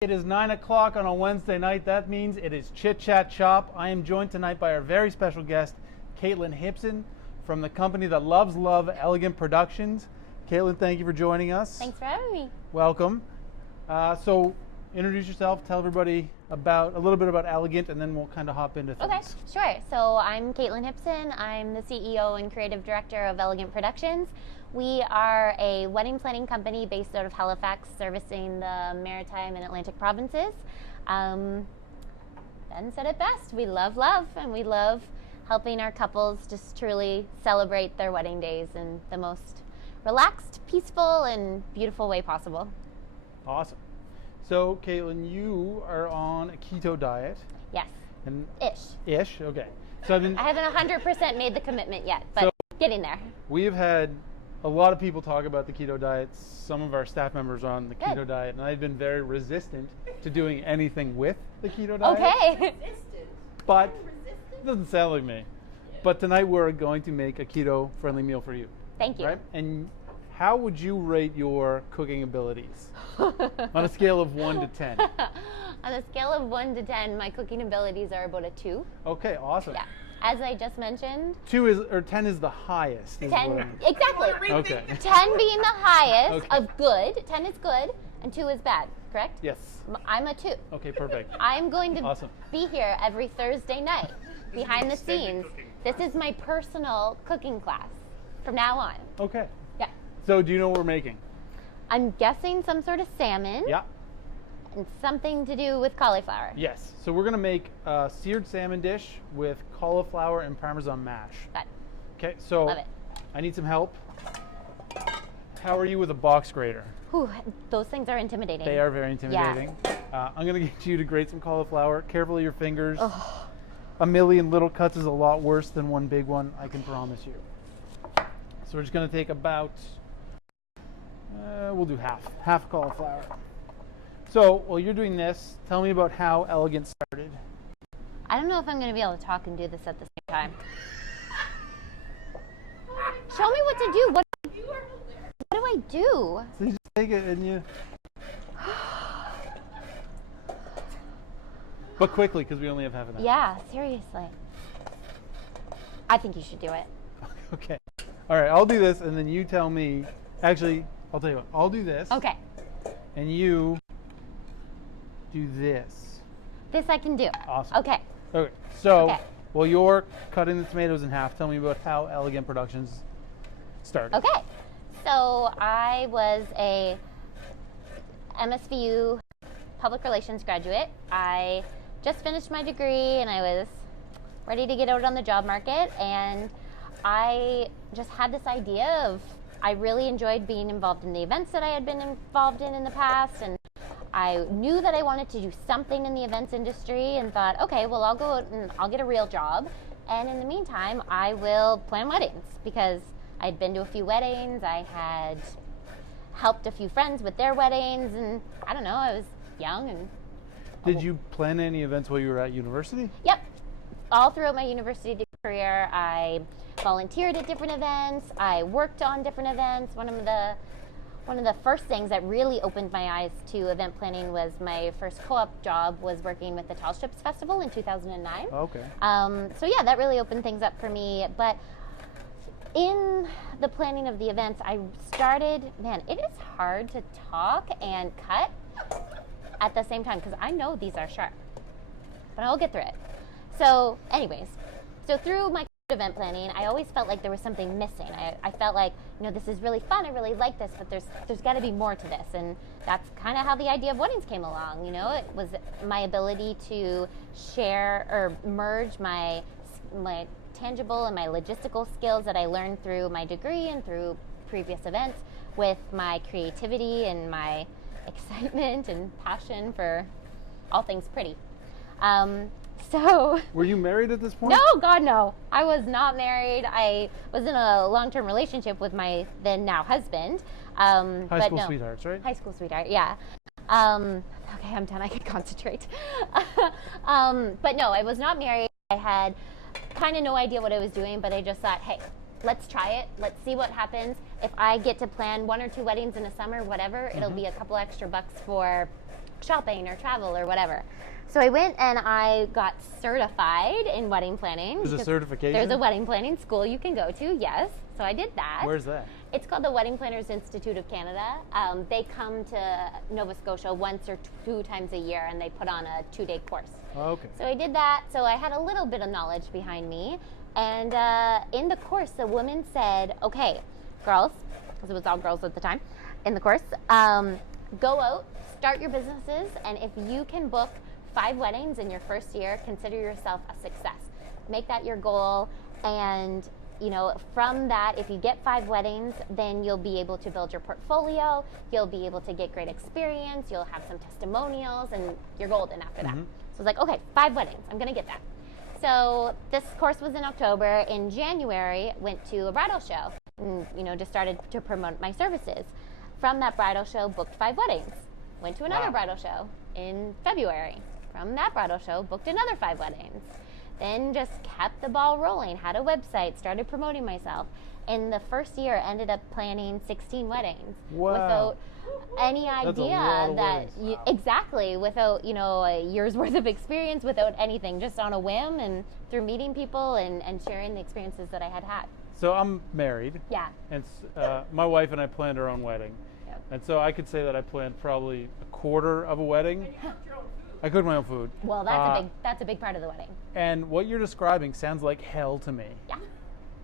It is 9 o'clock on a Wednesday night. That means it is Chit Chat Shop. I am joined tonight by our very special guest, Katelyn Hipson, from the company that loves love, Elegant Productions. Katelyn, thank you for joining us. Thanks for having me. Welcome. So introduce yourself, tell everybody about a little bit about Elegant, and then we'll kind of hop into things. Okay, sure. So I'm Katelyn Hipson. I'm the CEO and creative director of Elegant Productions. We are a wedding planning company based out of Halifax, servicing the Maritime and Atlantic provinces. Ben said it best. We love love, and we love helping our couples just truly celebrate their wedding days in the most relaxed, peaceful, and beautiful way possible. Awesome. So, Katelyn, you are on a keto diet. Yes. And Ish. Okay. So I haven't 100% made the commitment yet, but getting there. We've had a lot of people talk about the keto diet. Some of our staff members are on the keto diet, and I've been very resistant to doing anything with the keto diet. Okay. But it doesn't sound like me. But tonight we're going to make a keto-friendly meal for you. Thank you. Right? And how would you rate your cooking abilities on a scale of 1 to 10? On a scale of 1 to 10, my cooking abilities are about a 2. Okay, awesome. Yeah. As I just mentioned, 10 is the highest. 10, exactly. Okay. 10 being the highest Okay. of good. 10 is good, and 2 is bad, correct? Yes. I'm a 2. Okay, perfect. I'm going to Awesome. be here every Thursday night, behind the scenes. This is my personal cooking class from now on. Okay. Yeah. So do you know what we're making? I'm guessing some sort of salmon. Yeah. And something to do with cauliflower. Yes. So we're going to make a seared salmon dish with cauliflower and Parmesan mash. Good. Okay, so Love it. I need some help. How are you with a box grater? Whew, those things are intimidating. They are very intimidating. I'm going to get you to grate some cauliflower. Careful of your fingers. Oh. A million little cuts is a lot worse than one big one, I can promise you. So we're just going to take about, we'll do half cauliflower. So while you're doing this, tell me about how Elegant started. I don't know if I'm going to be able to talk and do this at the same time. Show me what to do. What do I do? So you just take it and you... But quickly, because we only have half an hour. Yeah, seriously. I think you should do it. Okay. All right, I'll do this, and then you tell me. Actually, I'll tell you what. I'll do this. Okay. And you do this. This I can do. Awesome. Okay. Okay. So, Okay. while you're cutting the tomatoes in half, tell me about how Elegant Productions started. Okay. So I was a MSVU public relations graduate. I just finished my degree and I was ready to get out on the job market, and I just had this idea of, I really enjoyed being involved in the events that I had been involved in the past, and I knew that I wanted to do something in the events industry and thought, okay, well, I'll go out and I'll get a real job, and in the meantime I will plan weddings, because I'd been to a few weddings, I had helped a few friends with their weddings, and I don't know, I was young. And Did you plan any events while you were at university? Yep. All throughout my university career, I volunteered at different events. I worked on different events. One of the first things that really opened my eyes to event planning was my first co-op job was working with the Tall Ships Festival in 2009. Okay. So yeah, that really opened things up for me. But in the planning of the events, I started, man, it is hard to talk and cut at the same time, because I know these are sharp, but I'll get through it. So anyways, so through my event planning, I always felt like there was something missing. I felt like, this is really fun, I really like this, but there's got to be more to this, and that's kind of how the idea of weddings came along. It was my ability to share or merge my tangible and my logistical skills that I learned through my degree and through previous events with my creativity and my excitement and passion for all things pretty. So Were you married at this point? no, God, no. I was not married. I was in a long-term relationship with my then now husband. High school sweethearts, right? High school sweetheart, yeah. Okay, I'm done. I can concentrate. But no, I was not married. I had kind of no idea what I was doing, but I just thought, hey, let's try it. Let's see what happens. If I get to plan 1 or 2 weddings in a summer, whatever, it'll be a couple extra bucks for shopping or travel or whatever. So I went and I got certified in wedding planning. There's a certification? There's a wedding planning school you can go to, yes. So I did that. Where's that? It's called the Wedding Planners Institute of Canada. They come to Nova Scotia once or 2 times a year, and they put on a 2-day course. Oh, okay. So I did that. So I had a little bit of knowledge behind me. And in the course, the woman said, okay, girls, because it was all girls at the time in the course, go out, start your businesses, and if you can book 5 weddings in your first year, consider yourself a success. Make that your goal, and from that, if you get 5 weddings, then you'll be able to build your portfolio, you'll be able to get great experience, you'll have some testimonials, and you're golden after that. So I was like, okay, 5 weddings, I'm gonna get that. So this course was in October. In January, went to a bridal show, and, just started to promote my services. From that bridal show, booked 5 weddings. Went to another bridal show in February. From that bridal show, booked another 5 weddings. Then just kept the ball rolling, had a website, started promoting myself. In the first year, ended up planning 16 weddings. Wow. Without any That's a idea lot of that, weddings. exactly, without, a year's worth of experience, without anything, just on a whim and through meeting people and sharing the experiences that I had had. So I'm married. Yeah. And my wife and I planned our own wedding. Yep. And so I could say that I planned probably a quarter of a wedding. I cooked my own food. Well, that's a big part of the wedding. And what you're describing sounds like hell to me. Yeah.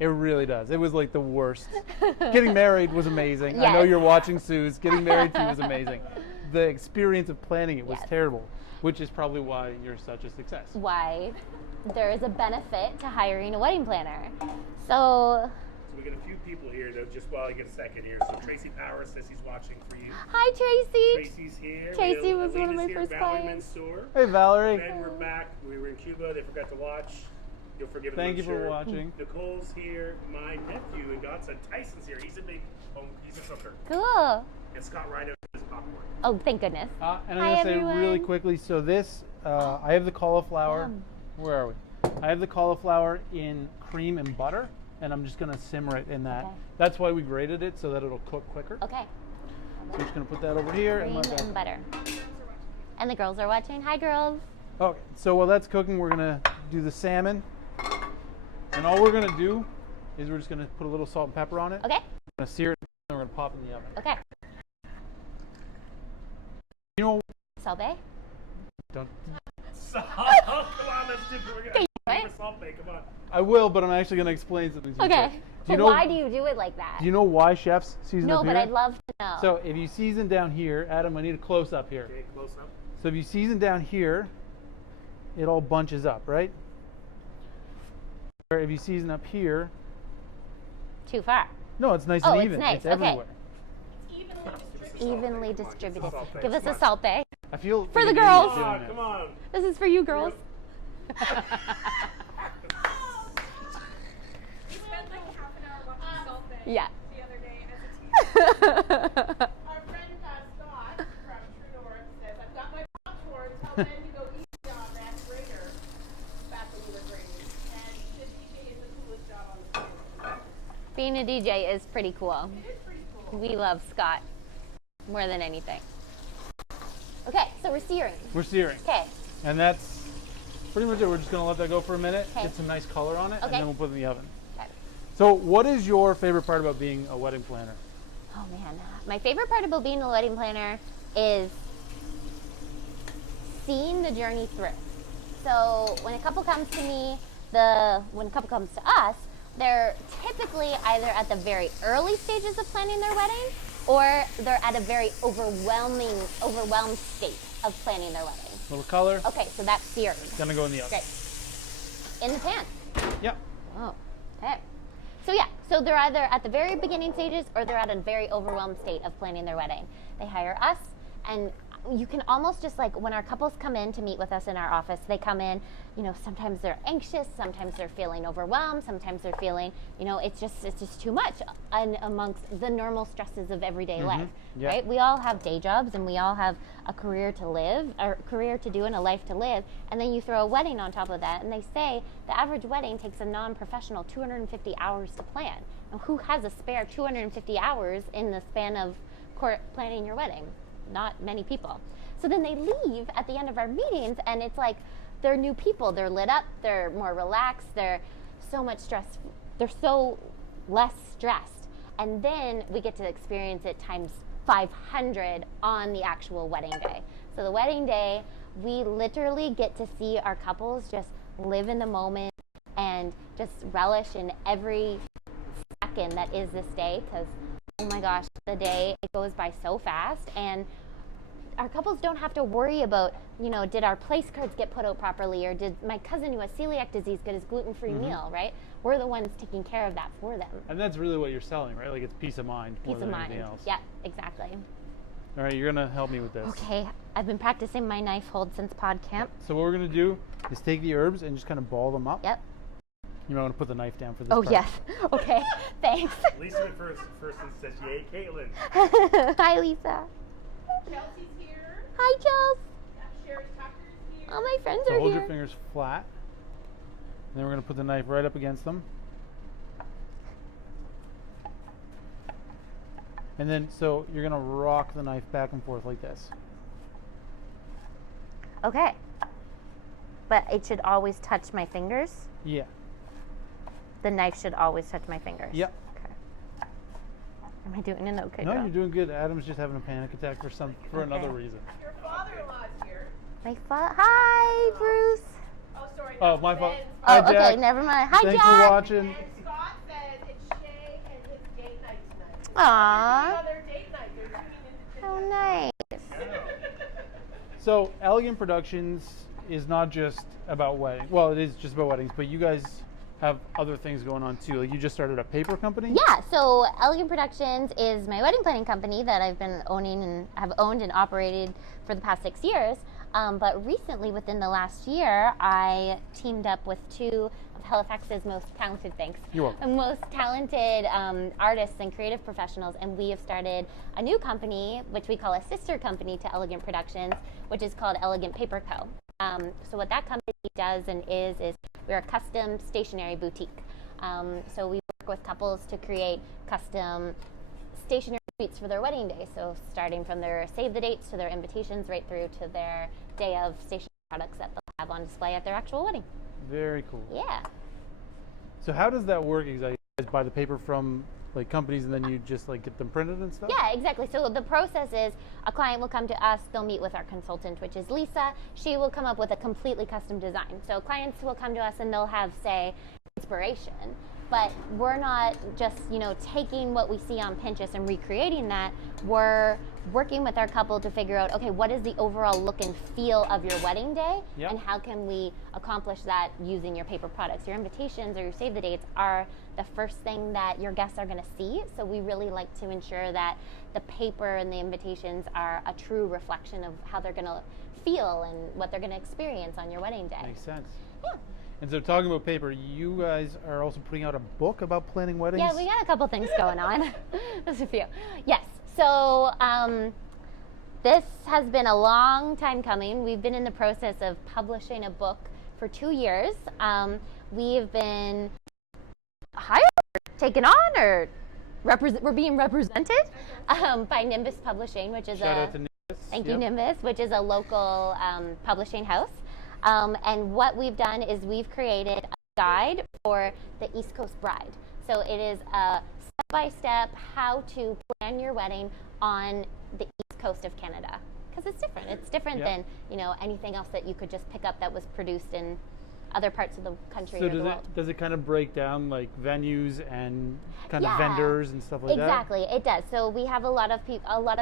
It really does. It was like the worst. Getting married was amazing. Yes. I know you're watching Sue's. Getting married to was amazing. The experience of planning it was Yes. terrible, which is probably why you're such a success. Why there is a benefit to hiring a wedding planner. So So we got a few people here, though, just while you get a second here. So Tracy Powers says he's watching for you. hi, Tracy. Tracy's here. Tracy We have was one of Alina's my here, first Valerie clients. Mansour. Hey, Valerie. Ben, we're back. We were in Cuba. They forgot to watch. You'll forgive them, Thank you I'm sure. for watching. Nicole's here. My nephew and godson Tyson's here. He's a cooker. Cool. And Scott Ryder is popcorn. Oh, thank goodness. And Hi, I'm going to say really everyone. quickly, so this, I have the cauliflower. Yum. Where are we? I have the cauliflower in cream and butter, and I'm just going to simmer it in that. Okay. That's why we grated it, so that it'll cook quicker. Okay. So I'm just going to put that over here. Cream and let and that. butter. And the girls are watching. Hi, girls. Okay, so while that's cooking, we're going to do the salmon. And all we're going to do is we're just going to put a little salt and pepper on it. Okay. We're going to sear it, and we're going to pop it in the oven. Okay. You know, Salt Bay. don't, Salt. Come on, let's do it. We're Okay, going right? to Salt Bay. Come on. I will, but I'm actually going to explain something to you. Okay. first. But why do you do it like that? Do you know why chefs season No, up but here? I'd love to know. So if you season down here, Adam, I need a close up here. Okay, close up. So if you season down here, it all bunches up, right? Or if you season up here, Too far. no, it's nice Oh, and it's even. nice, It's okay. everywhere. Evenly Come on, distributed. Salt Bay. Give us Come a on. Salt Bay. I feel For like the an idiot girls. doing Come on, this. come on. This is for you, girls. We spent like half an hour watching Salt Bay Yeah. the other day as a team. Our friend Scott from True North says, I've got my popcorn, tell Ben to go easy on that grater back when we were grading. And the DJ is the coolest job on the planet. Being a DJ is pretty cool. It is pretty cool. We love Scott more than anything. Okay, so we're searing. We're searing. Okay. And that's pretty much it. We're just going to let that go for a minute, Okay. get some nice color on it, and Okay. then we'll put it in the oven. Okay. So what is your favorite part about being a wedding planner? Oh man, my favorite part about being a wedding planner is seeing the journey through. So when a couple comes to me, when a couple comes to us, they're typically either at the very early stages of planning their wedding, or they're at a very overwhelmed state of planning their wedding. Little color, Okay, so that's seared. gonna go in the oven. Great. In the pan. Yep. Oh, okay. So yeah, so they're either at the very beginning stages or they're at a very overwhelmed state of planning their wedding. They hire us, and you can almost just like when our couples come in to meet with us in our office, they come in, sometimes they're anxious, sometimes they're feeling overwhelmed, sometimes they're feeling, it's just too much amongst the normal stresses of everyday life, Yeah. right? We all have day jobs and we all have a career to live, or a career to do and a life to live, and then you throw a wedding on top of that, and they say the average wedding takes a non-professional 250 hours to plan. Now, who has a spare 250 hours in the span of planning your wedding? Not many people. So then they leave at the end of our meetings, and it's like they're new people. They're lit up. They're more relaxed. They're so much stress. They're so less stressed. And then we get to experience it times 500 on the actual wedding day. So the wedding day, we literally get to see our couples just live in the moment and just relish in every second that is this day, because oh my gosh, the day, it goes by so fast, and our couples don't have to worry about, you know, did our place cards get put out properly, or did my cousin who has celiac disease get his gluten-free meal, right? We're the ones taking care of that for them. And that's really what you're selling, right? Like, it's peace of mind more Peace than of mind. anything else. Yeah, exactly. All right, you're gonna help me with this. Okay, I've been practicing my knife hold since pod camp. So what we're gonna do is take the herbs and just kind of ball them up. Yep. You might want to put the knife down for this Oh, part. yes. Okay, thanks. Lisa went first and says, "Yay, Caitlin." Hi, Lisa. Chelsea's here. Hi, Chels. Sherry Tucker's here. All my friends So are hold here. your fingers flat. And then we're gonna put the knife right up against them. And then, so you're gonna rock the knife back and forth like this. Okay. But it should always touch my fingers. Yeah. The knife should always touch my fingers. Yep. Okay. Am I doing an okay No, job? you're doing good. Adam's just having a panic attack for another Okay. reason. Your father-in-law's here. My Hi, Bruce. Oh, sorry. Oh, that's my fault. Ben's Oh, Hi, okay, Jack. never mind. Hi, Thanks Jack. for watching. And Scott says it's Shay and his date night tonight. Aw. Another date night. They're tuning into How tonight. nice. So Elegant Productions is not just about weddings. Well, it is just about weddings, but you guys have other things going on too. Like, you just started a paper company? Yeah, so Elegant Productions is my wedding planning company that I've been owning and have owned and operated for the past 6 years. But recently, within the last year, I teamed up with two of Halifax's most talented, You're welcome. most talented artists and creative professionals, and we have started a new company, which we call a sister company to Elegant Productions, which is called Elegant Paper Co. So what that company does and is we're a custom stationery boutique. So we work with couples to create custom stationery suites for their wedding day. So starting from their save the dates to their invitations, right through to their day of stationery products that they'll have on display at their actual wedding. Very cool. Yeah. So how does that work exactly? You guys buy the paper from like companies and then you just like get them printed and stuff? Yeah, exactly. So the process is a client will come to us, they'll meet with our consultant, which is Lisa. She will come up with a completely custom design. So clients will come to us and they'll have, say, inspiration. But we're not just, you know, taking what we see on Pinterest and recreating that. We're working with our couple to figure out, okay, what is the overall look and feel of your wedding day? Yep. And how can we accomplish that using your paper products? Your invitations or your save the dates are the first thing that your guests are going to see. So we really like to ensure that the paper and the invitations are a true reflection of how they're going to feel and what they're going to experience on your wedding day. Makes sense. Yeah. And so talking about paper, you guys are also putting out a book about planning weddings? Yeah, we got a couple things going on. There's a few. Yes. So this has been a long time coming. We've been in the process of publishing a book for 2 years. We've been hired, taken on, or we're being represented by Nimbus Publishing, which is Shout out to Nimbus. Thank you, Yep. Nimbus, which is a local publishing house. And what we've done is we've created a guide for the East Coast bride. So it is a step-by-step how to plan your wedding on the East Coast of Canada. Because it's different. It's different Yep. than, you know, anything else that you could just pick up that was produced in other parts of the country So or the world. does it kind of break down like venues and kind Yeah. of vendors and stuff like that? Exactly, it does. So we have a lot of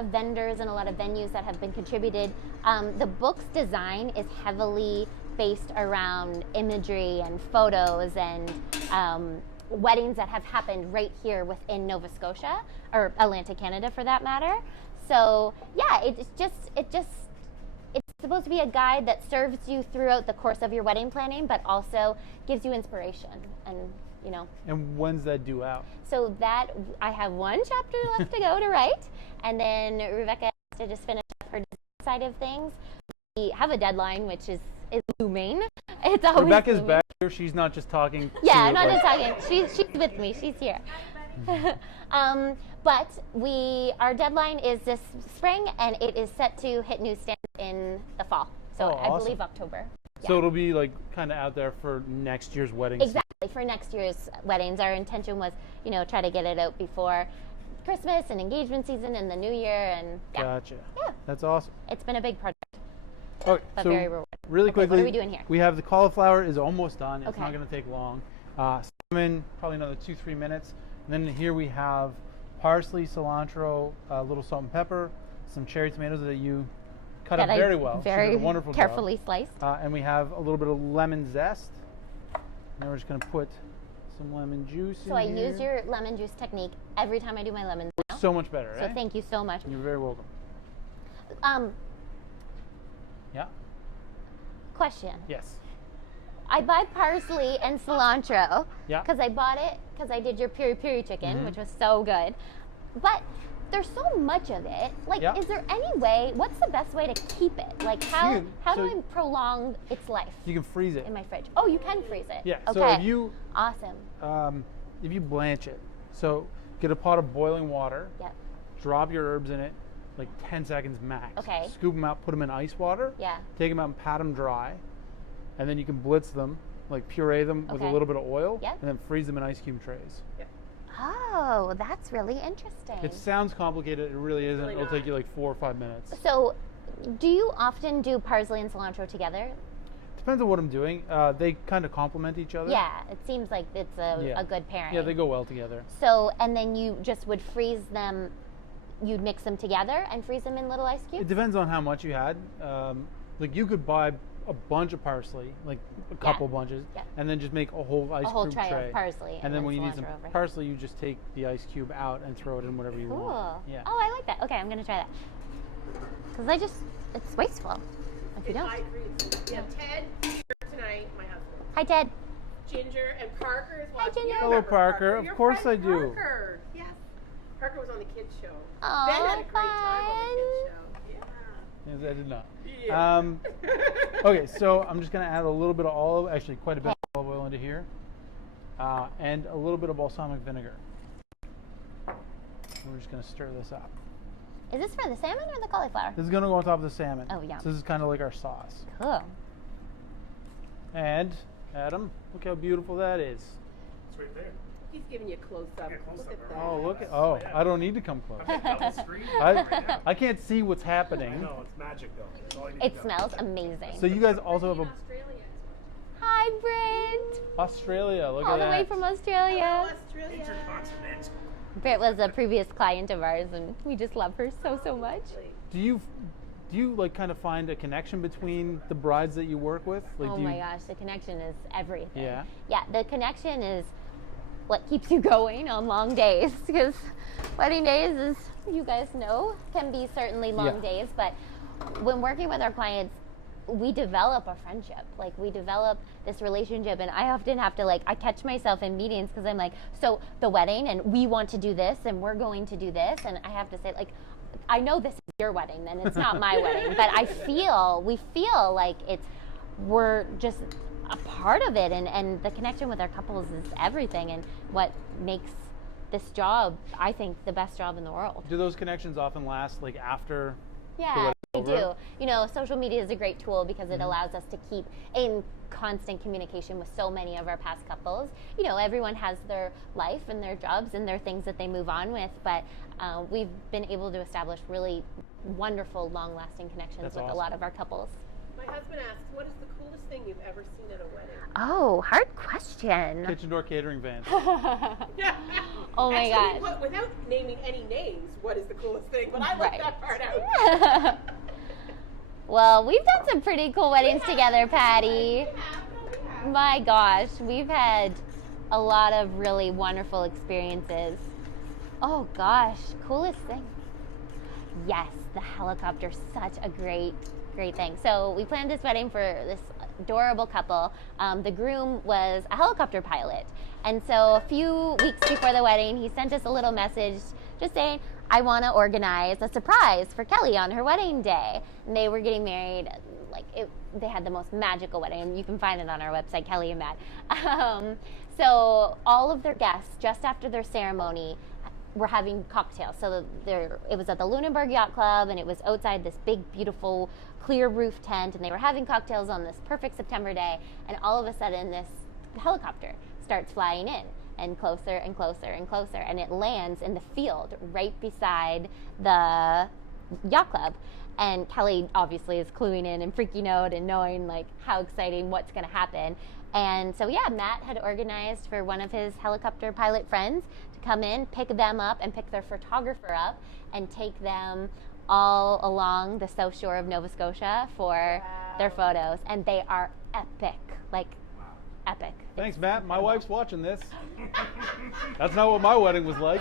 vendors and a lot of venues that have been contributed. The book's design is heavily based around imagery and photos and weddings that have happened right here within Nova Scotia or Atlantic Canada, for that matter. So yeah, it's supposed to be a guide that serves you throughout the course of your wedding planning, but also gives you inspiration and, you know. And when's that due out? So that I have one chapter left to go to write, and then Rebecca has to just finish up her design side of things. We have a deadline, which is looming. It's always Rebecca's looming. back here. She's not just talking. Yeah, to, I'm not like, just talking. She's with me. She's here. But our deadline is this spring, and it is set to hit newsstands in the fall. So Oh, I awesome. believe October. So it'll be like kind of out there for next year's wedding season. Exactly, for next year's weddings. Our intention was, try to get it out before Christmas and engagement season and the new year, and yeah. Gotcha. Yeah. That's awesome. It's been a big project, Okay, but so very rewarding. really Okay, quickly, what are we doing here? We have the cauliflower is almost done. It's Okay. not going to take long. Salmon, probably another 2-3 minutes. And then here we have parsley, cilantro, a little salt and pepper, some cherry tomatoes that you cut up That I very well. She did a very wonderful carefully job. sliced. And we have a little bit of lemon zest. Now we're just going to put some lemon juice in So I here. use your lemon juice technique every time I do my lemons now. So much better, So right? thank you so much. You're very welcome. Yeah? Question. Yes. I buy parsley and cilantro Yeah. because I bought it because I did your piri piri chicken, Mhm. which was so good. But there's so much of it. Like, Yeah. is there any way? What's the best way to keep it? Like, how You- how do so- I prolong its life You can freeze it. in my fridge? Oh, you can freeze it. Yeah. Okay. So if you Awesome. blanch it, so get a pot of boiling water, Yep. drop your herbs in it, like 10 seconds max. Okay. Scoop them out, put them in ice water. Yeah. Take them out and pat them dry, and then you can blitz them, like puree them with a Okay. little bit of oil, Yep. and then freeze them in ice cube trays. Oh, that's really interesting. It sounds complicated. It really isn't. Really It'll not. take you like 4 or 5 minutes. So, do you often do parsley and cilantro together? Depends on what I'm doing. They kind of complement each other. Yeah, it seems like it's Yeah. a good pairing. Yeah, they go well together. So, and then you just would freeze them, you'd mix them together and freeze them in little ice It cubes? depends on how much you had. Like you could buy a bunch of parsley, like a couple bunches, Yeah. and then just make a whole ice A whole cube tray of parsley And then when you need some cilantro over here. parsley, you just take the ice cube out and throw it in whatever you Cool. want. Yeah. Oh, I like that. Okay, I'm going to try that. Because it's wasteful if you don't. I agree. We have Ted here tonight, my husband. Hi, Ted. Ginger and Parker is watching. Ginger. You Hello, remember Parker. Of Your course friend I do. Parker. Yes. Parker was on the kids show. Aw, Ben had a great time on the kids fun. show. Yes, I did not. Yeah. Okay, so I'm just going to add a little bit of olive, actually quite a bit of olive oil into here, and a little bit of balsamic vinegar. We're just going to stir this up. Is this for the salmon or the cauliflower? This is going to go on top of the salmon. Oh, yeah. So this is kind of like our sauce. Cool. And Adam, look how beautiful that is. It's right there. He's giving you a close up. Yeah, close Look up, at right? that. Oh, look at, Yeah. I don't need to come close. I'm at double screen I, right now. I can't see what's I happening. know, it's magic though. That's all you need It to know. smells amazing. So you guys also have a Australia. Hi, Britt. Australia, look All at the that. way from Australia. Australia. Intercontinent. Britt was a previous client of ours, and we just love her so much. Do you like kind of find a connection between the brides that you work with? Like, Oh do you, my gosh, the connection is everything. Yeah? Yeah, the connection is what keeps you going on long days, because wedding days, as you guys know, can be certainly long Yeah. days, but when working with our clients, we develop a friendship. Like, we develop this relationship, and I often have to, I catch myself in meetings because I'm like, so the wedding, and we want to do this, and we're going to do this, and I have to say, I know this is your wedding, and it's not my wedding, but we feel like we're just a part of it, and the connection with our couples is everything, and what makes this job, I think, the best job in the world. do those connections often last like after? Yeah, they wedding's over? do. Social media is a great tool because it allows us to keep in constant communication with so many of our past couples. Everyone has their life and their jobs and their things that they move on with, but we've been able to establish really wonderful, long-lasting connections That's with a awesome. lot of our couples. My husband asks, what is the coolest thing you've ever seen at a wedding? Oh, hard question. Kitchen door catering vans. Oh my Actually, gosh. without naming any names, what is the coolest thing? But I Right. left that part out. Well, we've done some pretty cool weddings together, Patty. We have. My gosh, we've had a lot of really wonderful experiences. Oh gosh, coolest thing. Yes, the helicopter, such a great thing. So we planned this wedding for this adorable couple. The groom was a helicopter pilot. And so a few weeks before the wedding, he sent us a little message just saying, I want to organize a surprise for Kelly on her wedding day. And they were getting married, they had the most magical wedding. You can find it on our website, Kelly and Matt. So all of their guests, just after their ceremony, were having cocktails. So it was at the Lunenburg Yacht Club, and it was outside this big, beautiful, clear roof tent, and they were having cocktails on this perfect September day, and all of a sudden this helicopter starts flying in, and closer and closer and closer, and it lands in the field right beside the yacht club. And Kelly obviously is cluing in and freaking out and knowing like how exciting, what's going to happen. And so yeah, Matt had organized for one of his helicopter pilot friends to come in, pick them up, and pick their photographer up and take them all along the south shore of Nova Scotia for their photos. And they are epic, like epic. Thanks, Matt. My wife's watching this. That's not what my wedding was like.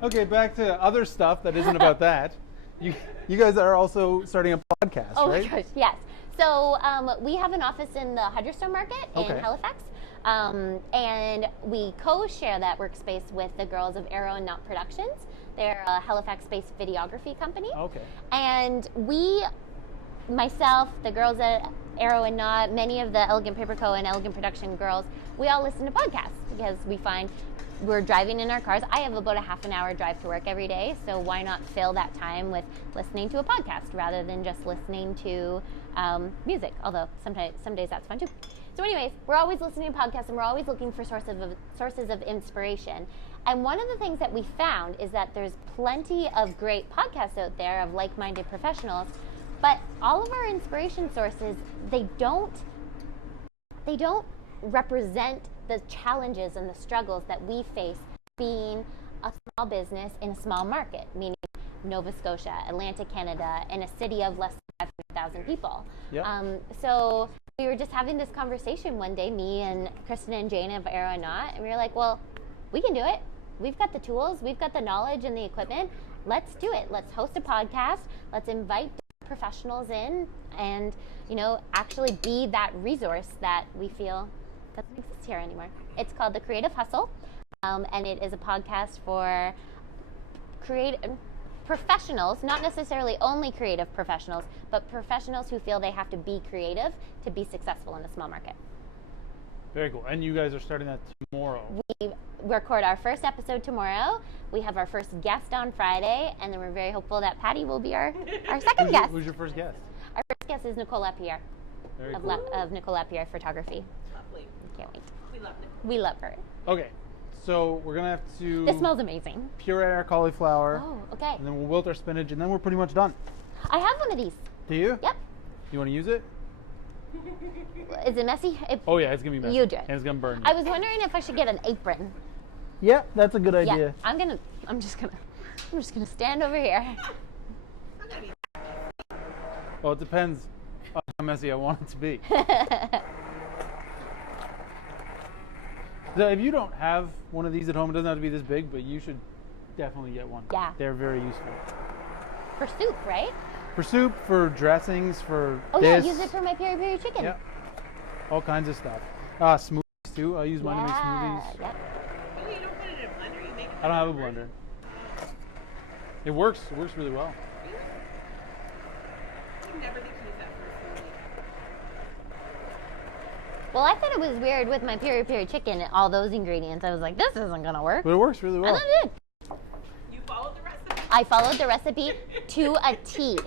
Okay, back to other stuff that isn't about that. You guys are also starting a podcast, right? Oh my gosh, yes. So we have an office in the Hudderston Market in Halifax, and we co-share that workspace with the girls of Arrow and Knot Productions. They're a Halifax-based videography company. Okay. And myself, the girls at Arrow and Knot, many of the Elegant Paper Co. and Elegant Production girls, we all listen to podcasts because we find we're driving in our cars. I have about a half an hour drive to work every day, so why not fill that time with listening to a podcast rather than just listening to music, although some days that's fun too. So anyways, we're always listening to podcasts, and we're always looking for sources of inspiration. And one of the things that we found is that there's plenty of great podcasts out there of like-minded professionals, but all of our inspiration sources, they don't represent the challenges and the struggles that we face being a small business in a small market, meaning Nova Scotia, Atlantic Canada, in a city of less than 500,000 people. Yep. So we were just having this conversation one day, me and Kristen and Jane of Arrow and Knot, and we were like, well, we can do it. We've got the tools, we've got the knowledge and the equipment. Let's do it. Let's host a podcast. Let's invite professionals in and, actually be that resource that we feel doesn't exist here anymore. It's called The Creative Hustle, and it is a podcast for professionals, not necessarily only creative professionals, but professionals who feel they have to be creative to be successful in a small market. Very cool. And you guys are starting that tomorrow. We record our first episode tomorrow. We have our first guest on Friday, and then we're very hopeful that Patty will be our second guest. Who's your first guest? Our first guest is Nicole Lapierre Very cool. of Nicole Lapierre Photography. Lovely. Can't wait. We love it. We love her. Okay, so we're gonna have to This smells amazing. puree our cauliflower, Oh, okay. and then we'll wilt our spinach, and then we're pretty much done. I have one of these. Do you? Yep. You want to use it? Is it messy? Oh yeah, it's gonna be messy. You do it. And it's gonna burn. I was wondering if I should get an apron. Yeah, that's a good Yeah, idea. I'm just gonna stand over here. Well, it depends on how messy I want it to be. So if you don't have one of these at home, it doesn't have to be this big, but you should definitely get one. Yeah. They're very useful. For soup, right? For soup, for dressings, for Oh this. yeah, use it for my peri peri chicken. Yeah. All kinds of stuff. Smoothies too. I use mine to make Yeah, smoothies. yep. Oh, you don't put it in a blender? You make it I don't have a blender. It works. It works really well. I would never think to use that for a smoothie. Well, I thought it was weird with my peri peri chicken and all those ingredients. I was like, this isn't gonna work. But it works really And well. it did. You followed the recipe? I followed the recipe to a T.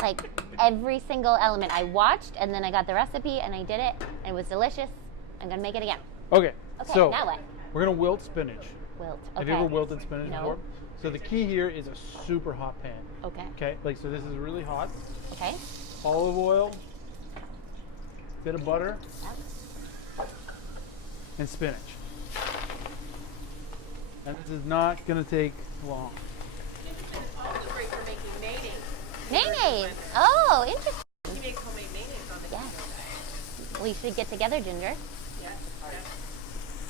Like every single element. I watched and then I got the recipe and I did it and it was delicious. I'm gonna make it again. Okay. Okay, So now what? we're gonna wilt spinach. Wilt. Okay. Have you ever wilted spinach No. before? So the key here is a super hot pan. Okay. Okay. Like so, this is really hot. Okay. Olive oil, bit of butter, and spinach. And this is not gonna take long. It's also great for making mayonnaise. Mayonnaise. Oh, interesting. You make homemade mayonnaise on the Yes. We should get together, Ginger. Yes.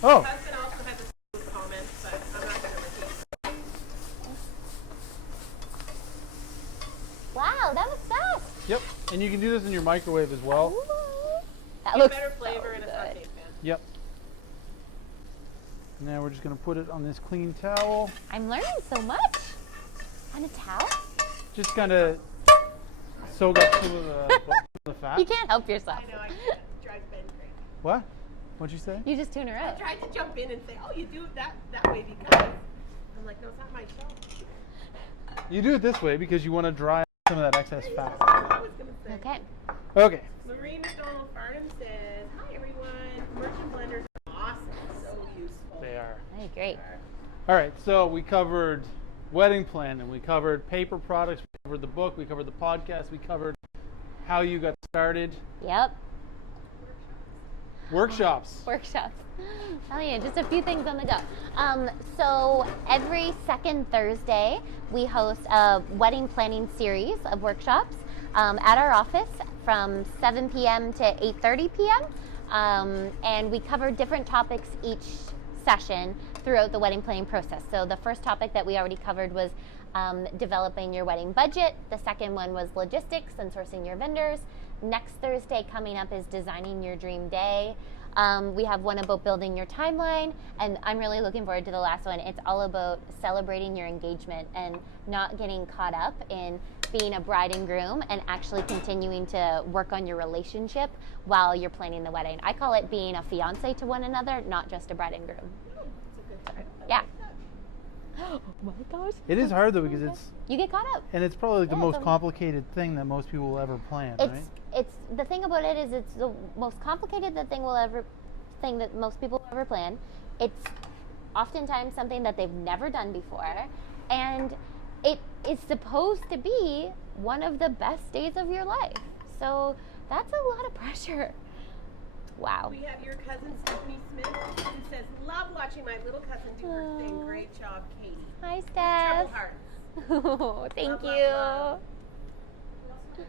Oh, My husband also has a comment, but I'm not going to repeat. Wow, that was fast. yep. And you can do this in your microwave as well. That Get looks better flavor so in a good. saute pan. Yep. Now we're just gonna put it on this clean towel. I'm learning so much. On a towel? Just kind of soak up some of the fat. You can't help yourself. I know, I can't. It drives Ben crazy. What? What'd you say? You just tune her I out. tried to jump in and say, oh, you do it that way because. I'm like, no, it's not my show. You do it this way because you want to dry out some of that excess fat. That's what I was going to say. Okay. Okay. Marie McDonald Farnham says, hi, everyone. Merchant blenders are awesome. So useful. They are. I agree. All right, so we covered wedding planning, we covered paper products, we covered the book, we covered the podcast, we covered how you got started. Yep. Workshops. Workshops. Oh yeah, just a few things on the go. So every second Thursday, we host a wedding planning series of workshops at our office from 7 p.m. to 8:30 p.m. And we cover different topics each session throughout the wedding planning process. So the first topic that we already covered was developing your wedding budget. The second one was logistics and sourcing your vendors. Next Thursday coming up is designing your dream day. We have one about building your timeline, and I'm really looking forward to the last one. It's all about celebrating your engagement and not getting caught up in being a bride and groom and actually continuing to work on your relationship while you're planning the wedding. I call it being a fiance to one another, not just a bride and groom. Yeah. Oh my gosh. It is hard though because You get caught up. it's probably like the Yeah, most so- complicated thing that most people will ever plan, right? It's the thing about it is it's the most complicated thing that most people will ever plan. It's oftentimes something that they've never done before, and it is supposed to be one of the best days of your life. So that's a lot of pressure. Wow. We have your cousin Stephanie Smith who says, love watching my little cousin do her thing. Aw. Great job, Katie. Hi, Trouble Steph. hearts. Oh, thank Love, you. love, love.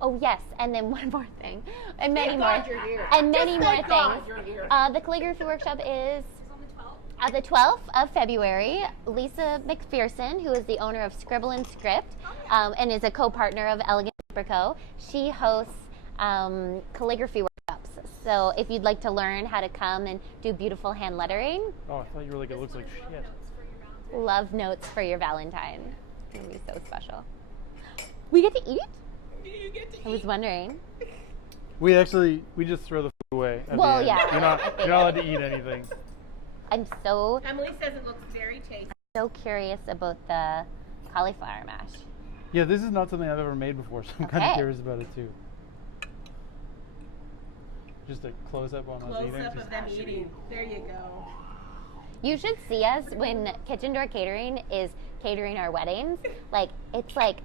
Oh yes, and then one more thing, and many Thank more, God you're here. and many Just more thank God things. you're here. The calligraphy workshop is On the 12th. the 12th of February. Lisa McPherson, who is the owner of Scribble and Script, and is a co-partner of Elegant Paper Co., she hosts calligraphy workshops. So if you'd like to learn how to come and do beautiful hand lettering, Oh, I thought you were like, it looks like shit. love notes for your Valentine. It's gonna be so special. We get to eat? Do you get to I was eat? wondering. We just throw the food away. At Well, the end. yeah. You're not allowed to eat anything. I'm so Emily says it looks very tasty. curious about the cauliflower mash. Yeah, this is not something I've ever made before, so I'm kind Okay. of curious about it too. Just a close up on us Close eating. up Just- of them eating. There you go. You should see us when Kitchen Door Catering is catering our weddings. Like, it's like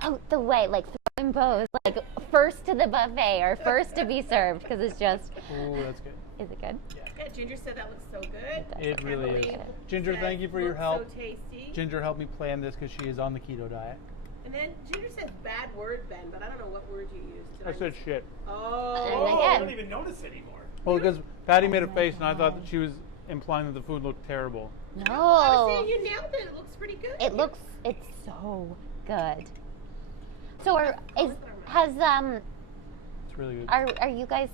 out the way, like throwing bows, like first to the buffet or first to be served, because it's just, Oh, that's good. is it good? Yeah, Ginger said that looks so good. It really is. Emily Ginger, says, thank you for your "Looks help. So tasty. Ginger helped me plan this because she is on the keto diet. And then Ginger says bad word, Ben, but I don't know what word you used. Did I said miss- shit. Oh. And I again. don't even notice anymore. Well, because Patty made a face and I thought that she was implying that the food looked terrible. I was No. saying you nailed it. It looks pretty good. It's so good. So has It's really good. are you guys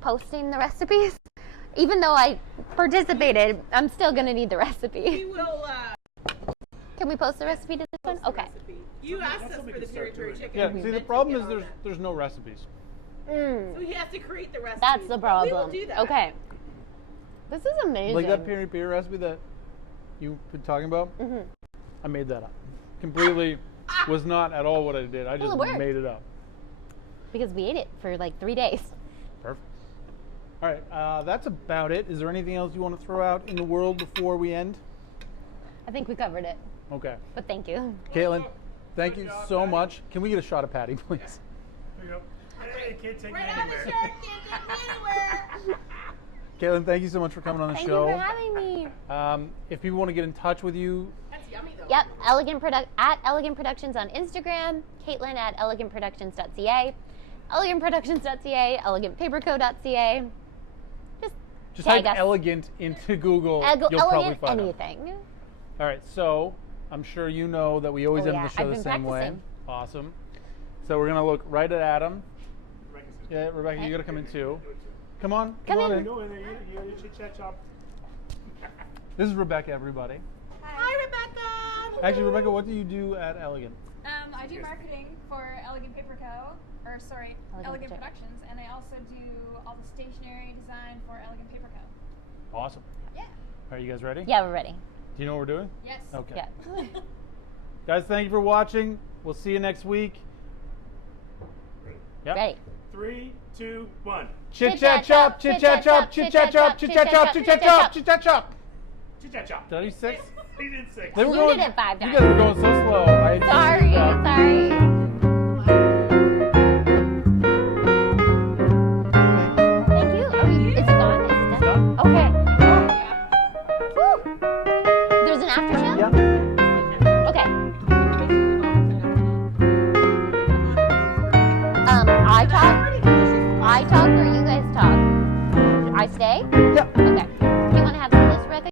posting the recipes? Even though I participated, I'm still gonna need the We recipe. will Can we post the recipe to this one? post the Okay. recipe. You asked That's us what we for the can peri start peri doing. chicken. Yeah, and we see, the meant to problem get is on that. there's no recipes. So you have to create the recipe. That's the problem. We will do that. Okay. This is amazing. Like that peri peri recipe that you've been talking about, Mhm. I made that up. Completely was not at all what I did. I Well, just it worked. made it up. Because we ate it for like 3 days. Perfect. All right, that's about it. Is there anything else you want to throw out in the world before we end? I think we covered it. Okay. But thank you. Caitlin, thank you Good job, so Patty. much. Can we get a shot of Patty, please? There you go. Hey, can't take me Right on the anywhere. shirt, can't take me anywhere. Caitlin, thank you so much for coming on the Thank show. you for having me. If people want to get in touch with you, That's yummy though. Yep, at Elegant Productions on Instagram, Katelyn at ElegantProductions.ca, ElegantProductions.ca, ElegantPaperCo.ca. just Tag type us. elegant into Google. You'll probably Elegant find it. anything. All right, so I'm sure you know that we always Oh, end yeah, the show I've the been same way. practicing. Awesome. So we're gonna look right at Adam. Rebecca's Yeah, Rebecca, Okay. you gotta come in too. Come on. Come in. Go in there. You're the Chit Chat Shop. This is Rebecca, everybody. Hi, Rebecca. Actually, Rebecca, what do you do at Elegant? I do marketing for Elegant Paper Co. Elegant Productions, and I also do all the stationery design for Elegant Paper Co. Awesome. Yeah. Are you guys ready? Yeah, we're ready. Do you know what we're doing? Yes. Okay. Yeah. Guys, thank you for watching. We'll see you next week. Yep. Ready. 3, 2, 1. Chit chat chop, chit chat chop, chit chat chop, chit chat chop, chit chat chop, chit chat chop. Chit Chat Shop. Did I do 6? He did 6. They were You going, did it 5 You times. guys were going so slow. Sorry.